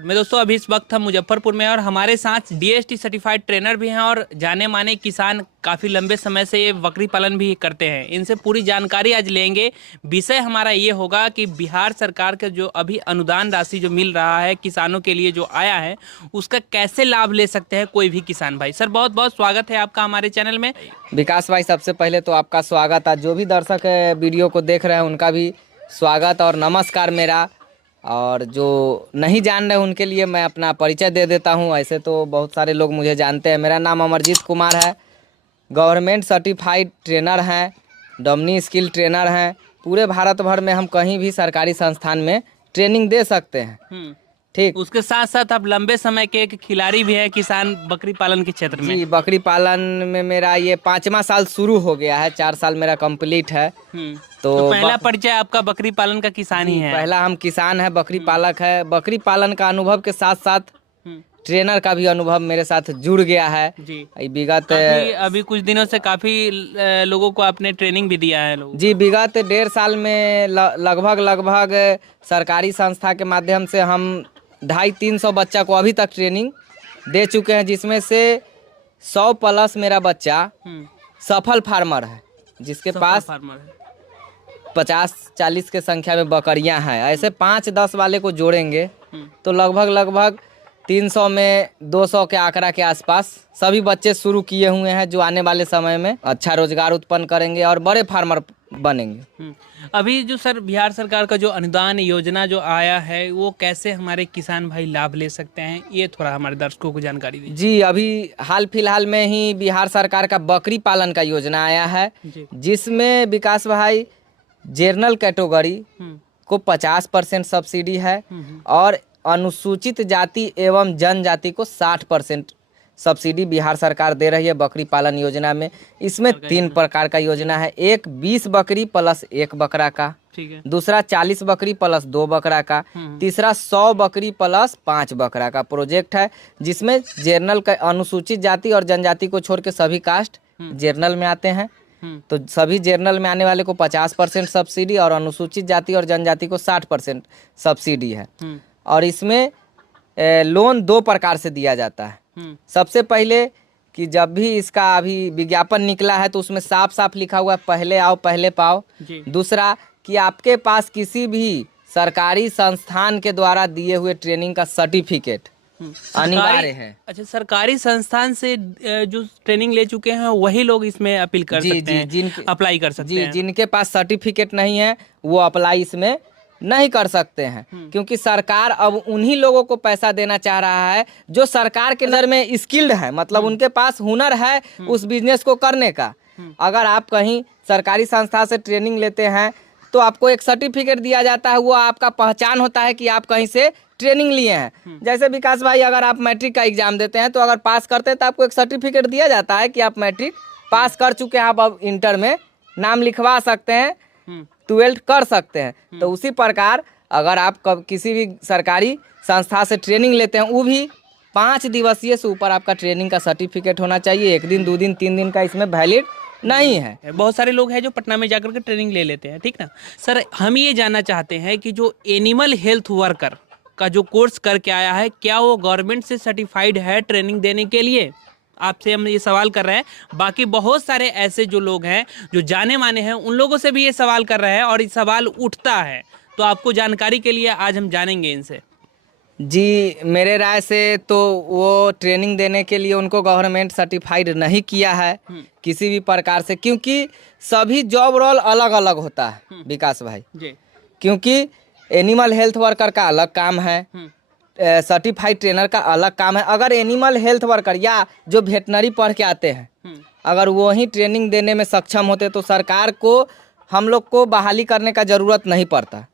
मैं दोस्तों अभी इस वक्त हम मुजफ्फरपुर में और हमारे साथ डीएसटी सर्टिफाइड ट्रेनर भी हैं और जाने माने किसान काफ़ी लंबे समय से ये बकरी पालन भी करते हैं। इनसे पूरी जानकारी आज लेंगे। विषय हमारा ये होगा कि बिहार सरकार के जो अभी अनुदान राशि जो मिल रहा है किसानों के लिए जो आया है उसका कैसे लाभ ले सकते हैं कोई भी किसान भाई। सर बहुत बहुत स्वागत है आपका हमारे चैनल में। विकास भाई, सबसे पहले तो आपका स्वागत है। जो भी दर्शक वीडियो को देख रहे हैं उनका भी स्वागत और नमस्कार मेरा। और जो नहीं जान रहे उनके लिए मैं अपना परिचय दे देता हूं। ऐसे तो बहुत सारे लोग मुझे जानते हैं। मेरा नाम अमरजीत कुमार है, गवर्नमेंट सर्टिफाइड ट्रेनर हैं, डोमनी स्किल ट्रेनर हैं। पूरे भारत भर में हम कहीं भी सरकारी संस्थान में ट्रेनिंग दे सकते हैं। ठीक, उसके साथ साथ आप लंबे समय के एक खिलाड़ी भी है किसान बकरी पालन के क्षेत्र में। जी, बकरी पालन में मेरा ये 5वां साल शुरू हो गया है। 4 साल मेरा कंप्लीट है। तो पहला परिचय आपका बकरी पालन का किसान ही है। पहला हम किसान है, बकरी पालक है। बकरी पालन का अनुभव के साथ साथ ट्रेनर का भी अनुभव मेरे साथ जुड़ गया है जी। विगत अभी कुछ दिनों से काफी लोगों को आपने ट्रेनिंग भी दिया है लोग। जी, विगत 1.5 साल में लगभग सरकारी संस्था के माध्यम से हम 250-300 बच्चा को अभी तक ट्रेनिंग दे चुके हैं, जिसमें से 100 प्लस मेरा बच्चा सफल फार्मर है, जिसके पास 50-40 के संख्या में बकरियां हैं। ऐसे 5-10 वाले को जोड़ेंगे तो लगभग 300 में 200 के आंकड़ा के आसपास सभी बच्चे शुरू किए हुए हैं, जो आने वाले समय में अच्छा रोजगार उत्पन्न करेंगे और बड़े फार्मर बनेंगे। अभी जो सर बिहार सरकार का जो अनुदान योजना जो आया है वो कैसे हमारे किसान भाई लाभ ले सकते हैं, ये थोड़ा हमारे दर्शकों को जानकारी दीजिए। जी, अभी हाल फिलहाल में ही बिहार सरकार का बकरी पालन का योजना आया है, जिसमें विकास भाई जनरल कैटेगरी को 50% सब्सिडी है और अनुसूचित जाति एवं जनजाति को 60% सब्सिडी बिहार सरकार दे रही है बकरी पालन योजना में। इसमें 3 प्रकार का योजना है। एक 20 बकरी प्लस 1 बकरा का, ठीक है। दूसरा 40 बकरी प्लस 2 बकरा का, तीसरा 100 बकरी प्लस 5 बकरा का प्रोजेक्ट है, जिसमें जनरल का अनुसूचित जाति और जनजाति को छोड़ के सभी कास्ट जनरल में आते हैं। तो सभी जनरल में आने वाले को 50% सब्सिडी और अनुसूचित जाति और जनजाति को 60% सब्सिडी है। और इसमें लोन 2 प्रकार से दिया जाता है। सबसे पहले कि जब भी इसका अभी विज्ञापन निकला है तो उसमें साफ साफ लिखा हुआ है पहले आओ पहले पाओ। दूसरा कि आपके पास किसी भी सरकारी संस्थान के द्वारा दिए हुए ट्रेनिंग का सर्टिफिकेट अनिवार्य है। अच्छा, सरकारी संस्थान से जो ट्रेनिंग ले चुके हैं वही लोग इसमें अपील कर सकते हैं, अप्लाई कर सकते हैं। जिनके पास सर्टिफिकेट नहीं है वो अप्लाई इसमें नहीं कर सकते हैं, क्योंकि सरकार अब उन्हीं लोगों को पैसा देना चाह रहा है जो सरकार के नज़र में स्किल्ड है, मतलब उनके पास हुनर है उस बिजनेस को करने का। अगर आप कहीं सरकारी संस्था से ट्रेनिंग लेते हैं तो आपको एक सर्टिफिकेट दिया जाता है, वो आपका पहचान होता है कि आप कहीं से ट्रेनिंग लिए हैं। जैसे विकास भाई, अगर आप मैट्रिक का एग्जाम देते हैं तो अगर पास करते हैं तो आपको एक सर्टिफिकेट दिया जाता है कि आप मैट्रिक पास कर चुके हैं, आप अब इंटर में नाम लिखवा सकते हैं, 12th कर सकते हैं। तो उसी प्रकार अगर आप किसी भी सरकारी संस्था से ट्रेनिंग लेते हैं, वो भी 5 दिवसीय से ऊपर आपका ट्रेनिंग का सर्टिफिकेट होना चाहिए। 1 दिन 2 दिन 3 दिन का इसमें वैलिड नहीं है। बहुत सारे लोग हैं जो पटना में जाकर के ट्रेनिंग ले लेते हैं, ठीक ना सर। हम ये जानना चाहते हैं कि जो एनिमल हेल्थ वर्कर का जो कोर्स करके आया है, क्या वो गवर्नमेंट से सर्टिफाइड है ट्रेनिंग देने के लिए? आपसे हम ये सवाल कर रहे हैं। बाकी बहुत सारे ऐसे जो लोग हैं जो जाने माने हैं उन लोगों से भी ये सवाल कर रहे हैं और ये सवाल उठता है, तो आपको जानकारी के लिए आज हम जानेंगे इनसे। जी, मेरे राय से तो वो ट्रेनिंग देने के लिए उनको गवर्नमेंट सर्टिफाइड नहीं किया है किसी भी प्रकार से, क्योंकि सभी जॉब रोल अलग अलग होता है विकास भाई जी। क्योंकि एनिमल हेल्थ वर्कर का अलग काम है, सर्टिफाइड ट्रेनर का अलग काम है। अगर एनिमल हेल्थ वर्कर या जो वेटनरी पढ़ के आते हैं अगर वो ही ट्रेनिंग देने में सक्षम होते तो सरकार को हम लोग को बहाली करने का ज़रूरत नहीं पड़ता।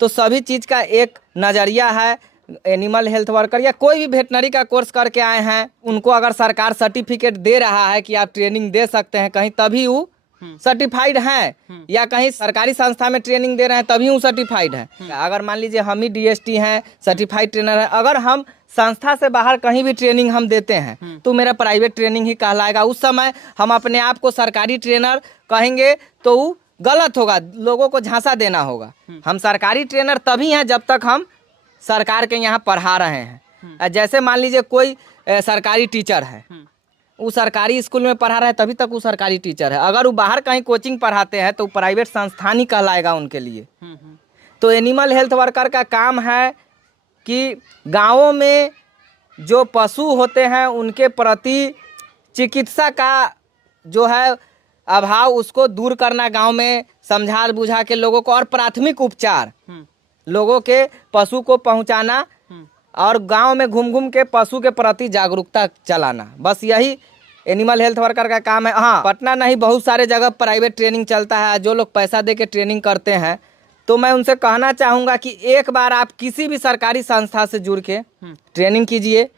तो सभी चीज़ का एक नज़रिया है। एनिमल हेल्थ वर्कर या कोई भी वेटनरी का कोर्स करके आए हैं, उनको अगर सरकार सर्टिफिकेट दे रहा है कि आप ट्रेनिंग दे सकते हैं कहीं, तभी वो सर्टिफाइड हैं, या कहीं सरकारी संस्था में ट्रेनिंग दे रहे हैं तभी वो सर्टिफाइड है। अगर मान लीजिए हम ही डीएसटी हैं, सर्टिफाइड ट्रेनर है, अगर हम संस्था से बाहर कहीं भी ट्रेनिंग हम देते हैं तो मेरा प्राइवेट ट्रेनिंग ही कहलाएगा। उस समय हम अपने आप को सरकारी ट्रेनर कहेंगे तो वो गलत होगा, लोगों को झांसा देना होगा। हम सरकारी ट्रेनर तभी हैं जब तक हम सरकार के यहाँ पढ़ा रहे हैं। जैसे मान लीजिए कोई सरकारी टीचर है, वो सरकारी स्कूल में पढ़ा रहा है तभी तक वो सरकारी टीचर है। अगर वो बाहर कहीं कोचिंग पढ़ाते हैं तो वो प्राइवेट संस्थान ही कहलाएगा उनके लिए। तो एनिमल हेल्थ वर्कर का काम है कि गाँवों में जो पशु होते हैं उनके प्रति चिकित्सा का जो है अभाव उसको दूर करना, गांव में समझा बुझा के लोगों को, और प्राथमिक उपचार लोगों के पशु को पहुंचाना, और गांव में घूम घूम के पशु के प्रति जागरूकता चलाना। बस यही एनिमल हेल्थ वर्कर का काम है। हाँ, पटना नहीं, बहुत सारे जगह प्राइवेट ट्रेनिंग चलता है। जो लोग पैसा दे के ट्रेनिंग करते हैं तो मैं उनसे कहना चाहूँगा कि एक बार आप किसी भी सरकारी संस्था से जुड़ के ट्रेनिंग कीजिए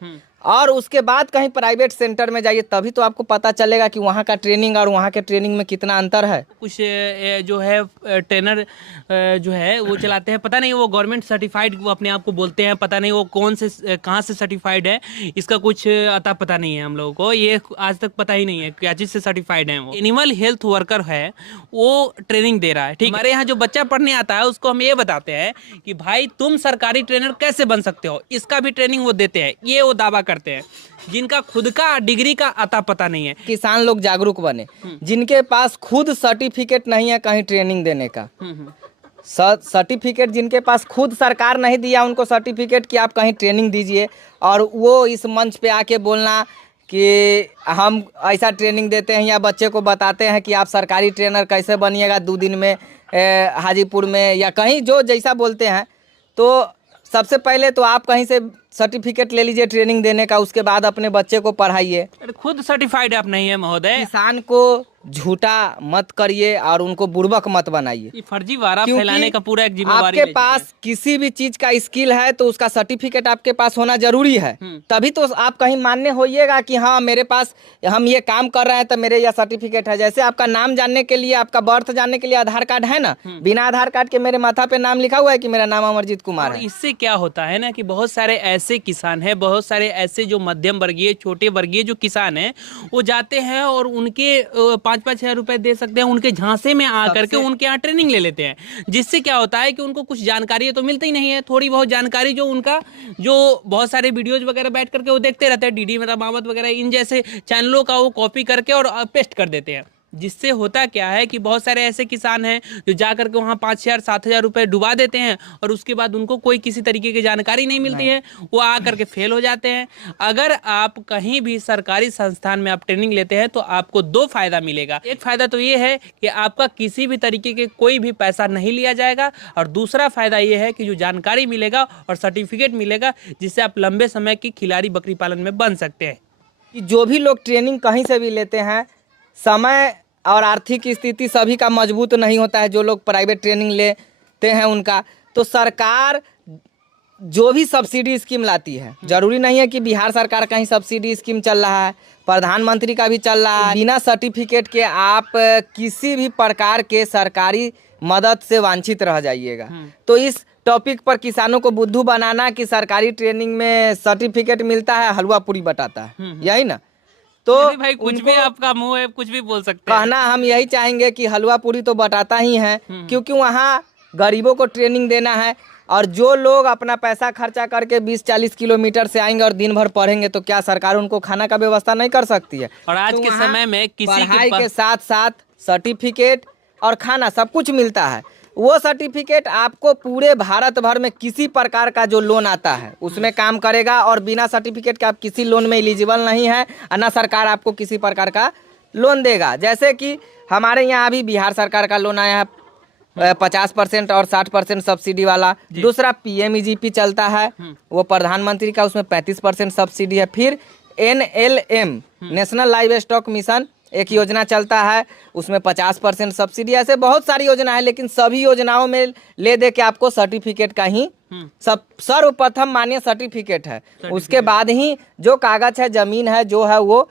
और उसके बाद कहीं प्राइवेट सेंटर में जाइए, तभी तो आपको पता चलेगा कि वहाँ का ट्रेनिंग और वहाँ के ट्रेनिंग में कितना अंतर है। कुछ जो है ट्रेनर जो है वो चलाते हैं, पता नहीं वो गवर्नमेंट सर्टिफाइड वो अपने आप को बोलते हैं, पता नहीं वो कौन से कहाँ से सर्टिफाइड है, इसका कुछ अता पता नहीं है हम लोगों को, ये आज तक पता ही नहीं है क्या चीज़ से सर्टिफाइड है। वो एनिमल हेल्थ वर्कर है, वो ट्रेनिंग दे रहा है। ठीक, हमारे यहाँ जो बच्चा पढ़ने आता है उसको हम ये बताते हैं कि भाई तुम सरकारी ट्रेनर कैसे बन सकते हो, इसका भी ट्रेनिंग वो देते हैं। ये वो दावा करते हैं जिनका खुद का डिग्री का अता पता नहीं है। किसान लोग जागरूक बने, जिनके पास खुद सर्टिफिकेट नहीं है कहीं ट्रेनिंग देने का, सर्टिफिकेट जिनके पास खुद सरकार नहीं दिया उनको सर्टिफिकेट कि आप कहीं ट्रेनिंग दीजिए, और वो इस मंच पे आके बोलना कि हम ऐसा ट्रेनिंग देते हैं या बच्चे को बताते हैं कि आप सरकारी ट्रेनर कैसे बनिएगा 2 दिन में हाजीपुर में या कहीं जो जैसा बोलते हैं। तो सबसे पहले तो आप कहीं से सर्टिफिकेट ले लीजिए ट्रेनिंग देने का, उसके बाद अपने बच्चे को पढ़ाइए। खुद सर्टिफाइड आप नहीं है महोदय। किसान को झूठा मत करिए और उनको बुर्बक मत बनाइए। ये फर्जीवाड़ा फैलाने का पूरा एक जिम्मेवारी आपके पास किसी भी चीज का स्किल है तो उसका सर्टिफिकेट आपके पास होना जरूरी है, तभी तो आप कहीं मान्य होइएगा कि हाँ मेरे पास हम ये काम कर रहे हैं तो मेरे यह सर्टिफिकेट है। जैसे आपका नाम जानने के लिए, आपका बर्थ जानने के लिए आधार कार्ड है ना, बिना आधार कार्ड के मेरे माथा पे नाम लिखा हुआ है कि मेरा नाम अमरजीत कुमार है। इससे क्या होता है ना कि बहुत सारे ऐसे किसान हैं, बहुत सारे ऐसे जो मध्यम वर्गीय छोटे वर्गीय जो किसान हैं, वो जाते हैं और उनके 5-5 हज़ार रुपए दे सकते हैं, उनके झांसे में आकर के उनके यहाँ ट्रेनिंग ले लेते हैं। जिससे क्या होता है कि उनको कुछ जानकारी तो मिलती ही नहीं है, थोड़ी बहुत जानकारी जो उनका जो बहुत सारे वीडियोज वगैरह बैठ करके वो देखते रहते हैं, डीडी मेरा मामद वगैरह इन जैसे चैनलों का वो कॉपी करके और पेस्ट कर देते हैं। जिससे होता क्या है कि बहुत सारे ऐसे किसान हैं जो जा करके वहाँ 5,000-7,000 रुपये डुबा देते हैं और उसके बाद उनको कोई किसी तरीके की जानकारी नहीं मिलती है, वो आ करके फेल हो जाते हैं। अगर आप कहीं भी सरकारी संस्थान में आप ट्रेनिंग लेते हैं तो आपको 2 फायदा मिलेगा। एक फायदा तो ये है कि आपका किसी भी तरीके के कोई भी पैसा नहीं लिया जाएगा, और दूसरा फायदा ये है कि जो जानकारी मिलेगा और सर्टिफिकेट मिलेगा जिससे आप लंबे समय की खिलाड़ी बकरी पालन में बन सकते हैं। कि जो भी लोग ट्रेनिंग कहीं से भी लेते हैं, समय और आर्थिक स्थिति सभी का मजबूत नहीं होता है। जो लोग प्राइवेट ट्रेनिंग लेते हैं उनका, तो सरकार जो भी सब्सिडी स्कीम लाती है, जरूरी नहीं है कि बिहार सरकार का ही सब्सिडी स्कीम चल रहा है, प्रधानमंत्री का भी चल रहा है। बिना सर्टिफिकेट के आप किसी भी प्रकार के सरकारी मदद से वंचित रह जाइएगा। तो इस टॉपिक पर किसानों को बुद्धू बनाना कि सरकारी ट्रेनिंग में सर्टिफिकेट मिलता है, हलवा पूरी बटाता है, यही ना। तो भाई कुछ भी आपका मुंह है, कुछ भी बोल सकते हैं। कहना हम यही चाहेंगे कि हलवा पूरी तो बटाता ही है, क्योंकि वहाँ गरीबों को ट्रेनिंग देना है। और जो लोग अपना पैसा खर्चा करके 20-40 किलोमीटर से आएंगे और दिन भर पढ़ेंगे, तो क्या सरकार उनको खाना का व्यवस्था नहीं कर सकती है? और आज तो के समय में किसी पढ़ाई के साथ साथ सर्टिफिकेट और खाना सब कुछ मिलता है। वो सर्टिफिकेट आपको पूरे भारत भर में किसी प्रकार का जो लोन आता है उसमें काम करेगा, और बिना सर्टिफिकेट के आप किसी लोन में एलिजिबल नहीं है, और ना सरकार आपको किसी प्रकार का लोन देगा। जैसे कि हमारे यहाँ अभी बिहार सरकार का लोन आया है 50% और 60% सब्सिडी वाला। दूसरा PMEGP चलता है, वो प्रधानमंत्री का, उसमें 35% सब्सिडी है। फिर NLM national live stock mission एक योजना चलता है, उसमें 50% सब्सिडी। ऐसे बहुत सारी योजना है, लेकिन सभी योजनाओं में ले दे के आपको सर्टिफिकेट का ही सब सर्वप्रथम मान्य सर्टिफिकेट है। उसके बाद ही जो कागज है, जमीन है, जो है वो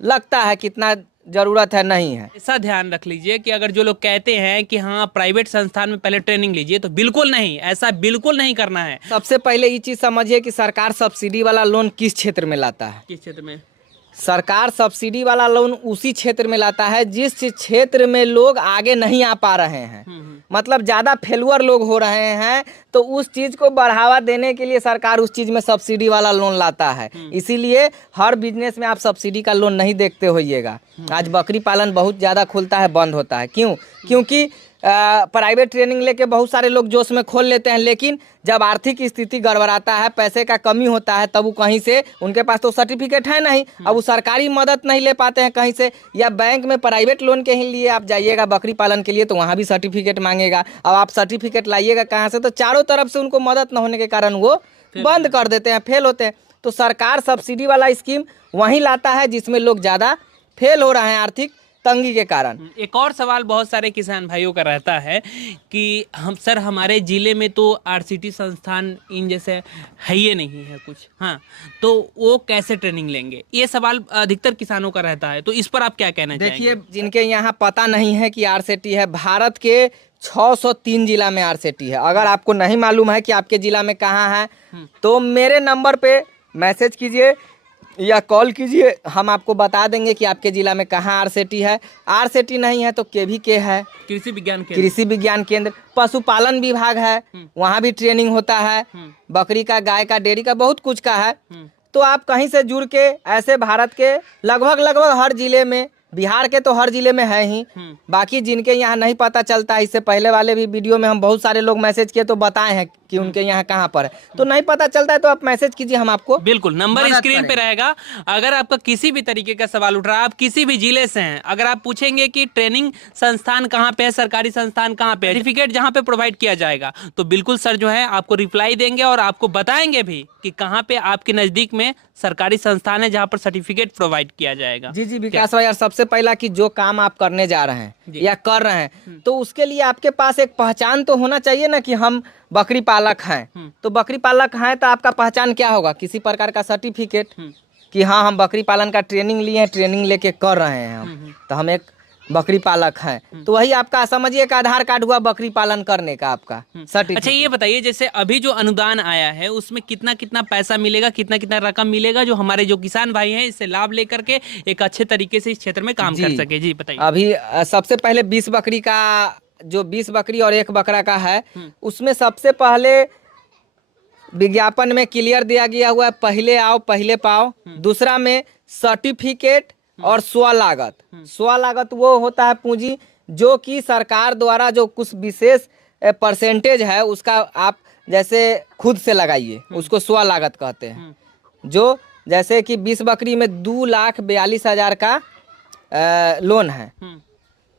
लगता है कितना जरूरत है, नहीं है। ऐसा ध्यान रख लीजिए कि अगर जो लोग कहते हैं कि हाँ प्राइवेट संस्थान में पहले ट्रेनिंग लीजिए, तो बिल्कुल नहीं, ऐसा बिल्कुल नहीं करना है। सबसे पहले ये चीज समझिए कि सरकार सब्सिडी वाला लोन किस क्षेत्र में लाता है। किस क्षेत्र में? सरकार सब्सिडी वाला लोन उसी क्षेत्र में लाता है जिस क्षेत्र में लोग आगे नहीं आ पा रहे हैं, मतलब ज़्यादा फेलुअर लोग हो रहे हैं, तो उस चीज़ को बढ़ावा देने के लिए सरकार उस चीज़ में सब्सिडी वाला लोन लाता है। इसीलिए हर बिजनेस में आप सब्सिडी का लोन नहीं देखते होइएगा। आज बकरी पालन बहुत ज़्यादा खुलता है, बंद होता है, क्यों? क्योंकि प्राइवेट ट्रेनिंग लेके बहुत सारे लोग जोश में खोल लेते हैं, लेकिन जब आर्थिक स्थिति गड़बड़ाता है, पैसे का कमी होता है, तब वो कहीं से, उनके पास तो सर्टिफिकेट है नहीं, अब वो सरकारी मदद नहीं ले पाते हैं कहीं से, या बैंक में प्राइवेट लोन के ही लिए आप जाइएगा बकरी पालन के लिए तो वहाँ भी सर्टिफिकेट मांगेगा। अब आप सर्टिफिकेट लाइएगा कहाँ से? तो चारों तरफ से उनको मदद न होने के कारण वो बंद कर देते हैं, फेल होते हैं। तो सरकार सब्सिडी वाला स्कीम वहीं लाता है जिसमें लोग ज़्यादा फेल हो रहे हैं आर्थिक तंगी के कारण। एक और सवाल बहुत सारे किसान भाइयों का रहता है कि हम सर हमारे ज़िले में तो आरसीटी संस्थान इन जैसे है ही नहीं है कुछ, हाँ, तो वो कैसे ट्रेनिंग लेंगे? ये सवाल अधिकतर किसानों का रहता है, तो इस पर आप क्या कहना चाहेंगे? देखिए, जिनके यहाँ पता नहीं है कि आरसीटी है, भारत के 603 जिला में आरसीटी है। अगर आपको नहीं मालूम है कि आपके जिला में कहाँ है तो मेरे नंबर पे मैसेज कीजिए या कॉल कीजिए, हम आपको बता देंगे कि आपके जिला में कहाँ आरसीटी है। आरसीटी नहीं है तो केवीके है, कृषि विज्ञान केंद्र, पशुपालन विभाग है, वहाँ भी ट्रेनिंग होता है, बकरी का, गाय का, डेयरी का, बहुत कुछ का है। तो आप कहीं से जुड़ के, ऐसे भारत के लगभग हर जिले में, बिहार के तो हर जिले में है ही, बाकी जिनके यहाँ नहीं पता चलता, इससे पहले वाले भी वीडियो में हम बहुत सारे लोग मैसेज किए तो बताए हैं कि उनके यहाँ कहाँ पर है, तो नहीं पता चलता है तो आप मैसेज कीजिए, हम आपको बिल्कुल नंबर स्क्रीन पे रहेगा। अगर आपका किसी भी तरीके का सवाल उठ रहा है, आप किसी भी जिले से हैं, अगर आप पूछेंगे कि ट्रेनिंग संस्थान कहाँ पे है, सरकारी संस्थान कहाँ पे है, सर्टिफिकेट जहाँ पे प्रोवाइड किया जाएगा, तो बिल्कुल सर जो है आपको रिप्लाई देंगे और आपको बताएंगे भी कि कहाँ पे आपके नजदीक में सरकारी संस्थान है जहाँ पर सर्टिफिकेट प्रोवाइड किया जाएगा। जी विकास भाई, यार सबसे पहला कि जो काम आप करने जा रहे हैं या कर रहे हैं, तो उसके लिए आपके पास एक पहचान तो होना चाहिए ना कि हम बकरी पालक हैं। तो बकरी पालक हैं तो आपका पहचान क्या होगा? किसी प्रकार का सर्टिफिकेट कि हाँ हम बकरी पालन का ट्रेनिंग लिए हैं, ट्रेनिंग लेके कर रहे हैं हम, तो हम एक बकरी पालक हैं। तो वही आपका समझिए एक आधार कार्ड हुआ बकरी पालन करने का आपका सर्टिफिकेट। अच्छा, ये बताइए जैसे अभी जो अनुदान आया है उसमें कितना कितना पैसा मिलेगा, कितना कितना रकम मिलेगा, जो हमारे जो किसान भाई हैं इससे लाभ लेकर के एक अच्छे तरीके से इस क्षेत्र में काम कर सके? जी बताइए। अभी सबसे पहले 20 बकरी का, जो 20 बकरी और 1 बकरा का है, उसमें सबसे पहले विज्ञापन में क्लियर दिया गया हुआ है, पहले आओ पहले पाओ। दूसरा में सर्टिफिकेट और स्वलागत वो होता है पूंजी जो कि सरकार द्वारा जो कुछ विशेष परसेंटेज है उसका आप जैसे खुद से लगाइए, उसको स्वलागत कहते हैं। जो जैसे कि 20 बकरी में 2,42,000 का लोन है,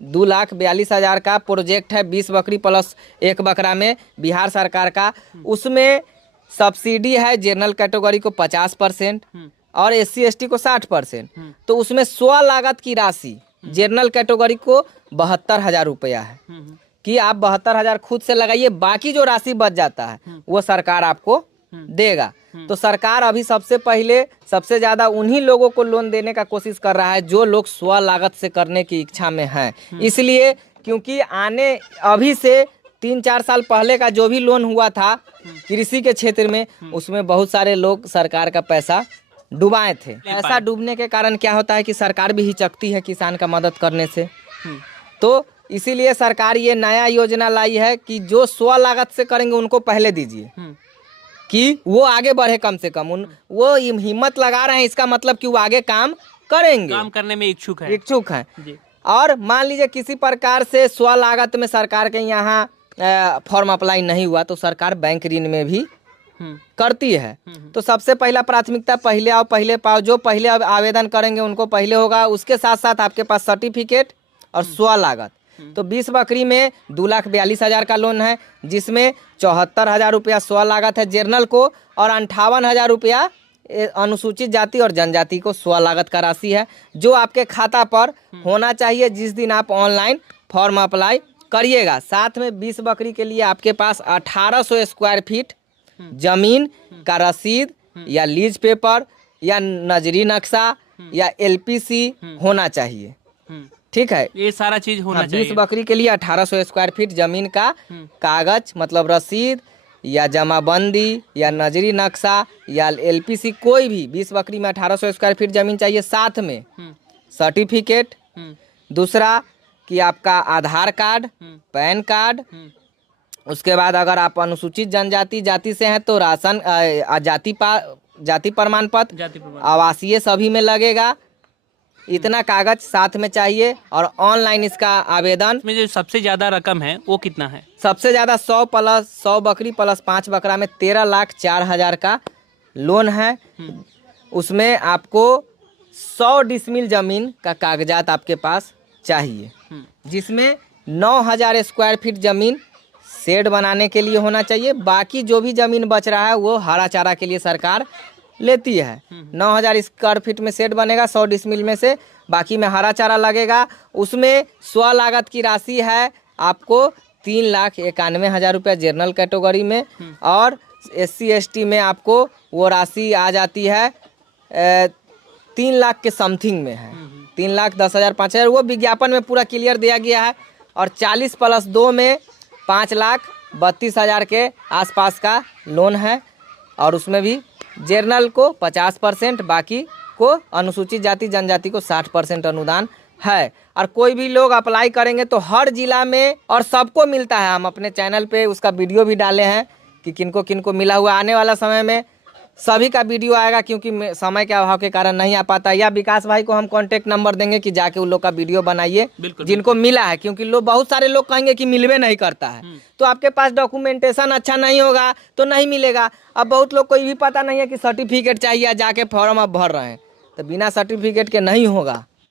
2,42,000 का प्रोजेक्ट है, 20 बकरी प्लस 1 बकरा में बिहार सरकार का। उसमें सब्सिडी है जनरल कैटेगरी को 50% और SC ST को 60%। तो उसमें स्वलागत की राशि जनरल कैटेगरी को 72,000 रुपया है कि आप 72,000 खुद से लगाइए, बाकी जो राशि बच जाता है वो सरकार आपको देगा। तो सरकार अभी सबसे पहले सबसे ज़्यादा उन्हीं लोगों को लोन देने का कोशिश कर रहा है जो लोग स्वलागत से करने की इच्छा में हैं। इसलिए क्योंकि अभी से 3-4 साल पहले का जो भी लोन हुआ था कृषि के क्षेत्र में, उसमें बहुत सारे लोग सरकार का पैसा डुबाए थे। ऐसा डूबने के कारण क्या होता है कि सरकार भी हिचकती है किसान का मदद करने से। तो इसीलिए सरकार ये नया योजना लाई है कि जो स्वलागत से करेंगे उनको पहले दीजिए कि वो आगे बढ़े, कम से कम वो हिम्मत लगा रहे हैं, इसका मतलब कि वो आगे काम करेंगे, काम करने में इच्छुक है। और मान लीजिए किसी प्रकार से स्वलागत में सरकार के यहाँ फॉर्म अप्लाई नहीं हुआ तो सरकार बैंक ऋण में भी करती है। तो सबसे पहला प्राथमिकता पहले आओ पहले पाओ, जो पहले आवेदन करेंगे उनको पहले होगा। उसके साथ साथ आपके पास सर्टिफिकेट और स्वलागत। तो 20 बकरी में 2,42,000 का लोन है, जिसमें 74,000 रुपया स्वलागत है जनरल को और 58,000 रुपया अनुसूचित जाति और जनजाति को स्वलागत का राशि है, जो आपके खाता पर होना चाहिए जिस दिन आप ऑनलाइन फॉर्म अप्लाई करिएगा। साथ में 20 बकरी के लिए आपके पास 1800 स्क्वायर फीट जमीन का रसीद या लीज पेपर या नजरी नक्शा या LPC होना चाहिए। ठीक है, ये सारा चीज होना चाहिए। 20 बकरी के लिए 1800 स्क्वायर फीट जमीन का कागज मतलब रसीद या जमाबंदी या नजरी नक्शा या एलपीसी, कोई भी 20 बकरी में 1800 स्क्वायर फीट जमीन चाहिए, साथ में सर्टिफिकेट, दूसरा कि आपका आधार कार्ड, पैन कार्ड, उसके बाद अगर आप अनुसूचित जनजाति जाति से हैं तो राशन जाति प्रमाण पत्र, आवासीय सभी में लगेगा, इतना कागज साथ में चाहिए। और ऑनलाइन इसका आवेदन में जो सबसे ज्यादा रकम है वो कितना है? सबसे ज़्यादा 100 बकरी प्लस 5 बकरा में 13,04,000 का लोन है। उसमें आपको 100 डिसमिल जमीन का कागजात आपके पास चाहिए, जिसमें 9,000 स्क्वायर फीट जमीन शेड बनाने के लिए होना चाहिए। बाकी जो भी जमीन बच रहा है वो हरा चारा के लिए सरकार लेती है। 9,000 स्क्वायर फीट में शेड बनेगा 100 डिसमिल में से, बाकी में हरा चारा लगेगा। उसमें स्व लागत की राशि है आपको 3,91,000 रुपये जनरल कैटेगरी में, और SC ST में आपको वो राशि आ जाती है 3 लाख के समथिंग में है, 3,10,000 वो विज्ञापन में पूरा क्लियर दिया गया है। और 40+2 में 5,32,000 के आसपास का लोन है, और उसमें भी जनरल को 50%, बाकी को अनुसूचित जाति जनजाति को 60% अनुदान है। और कोई भी लोग अप्लाई करेंगे तो हर जिला में और सबको मिलता है। हम अपने चैनल पे उसका वीडियो भी डाले हैं कि किनको किनको मिला हुआ। आने वाला समय में सभी का वीडियो आएगा, क्योंकि समय के अभाव के कारण नहीं आ पाता। या विकास भाई को हम कांटेक्ट नंबर देंगे कि जाके उन लोग का वीडियो बनाइए जिनको मिला है, क्योंकि लोग बहुत सारे लोग कहेंगे कि मिलवे नहीं करता है, तो आपके पास डॉक्यूमेंटेशन अच्छा नहीं होगा तो नहीं मिलेगा। अब बहुत लोग को ये भी पता नहीं है कि सर्टिफिकेट चाहिए, जाके फॉर्म आप भर रहे हैं, तो बिना सर्टिफिकेट के नहीं होगा।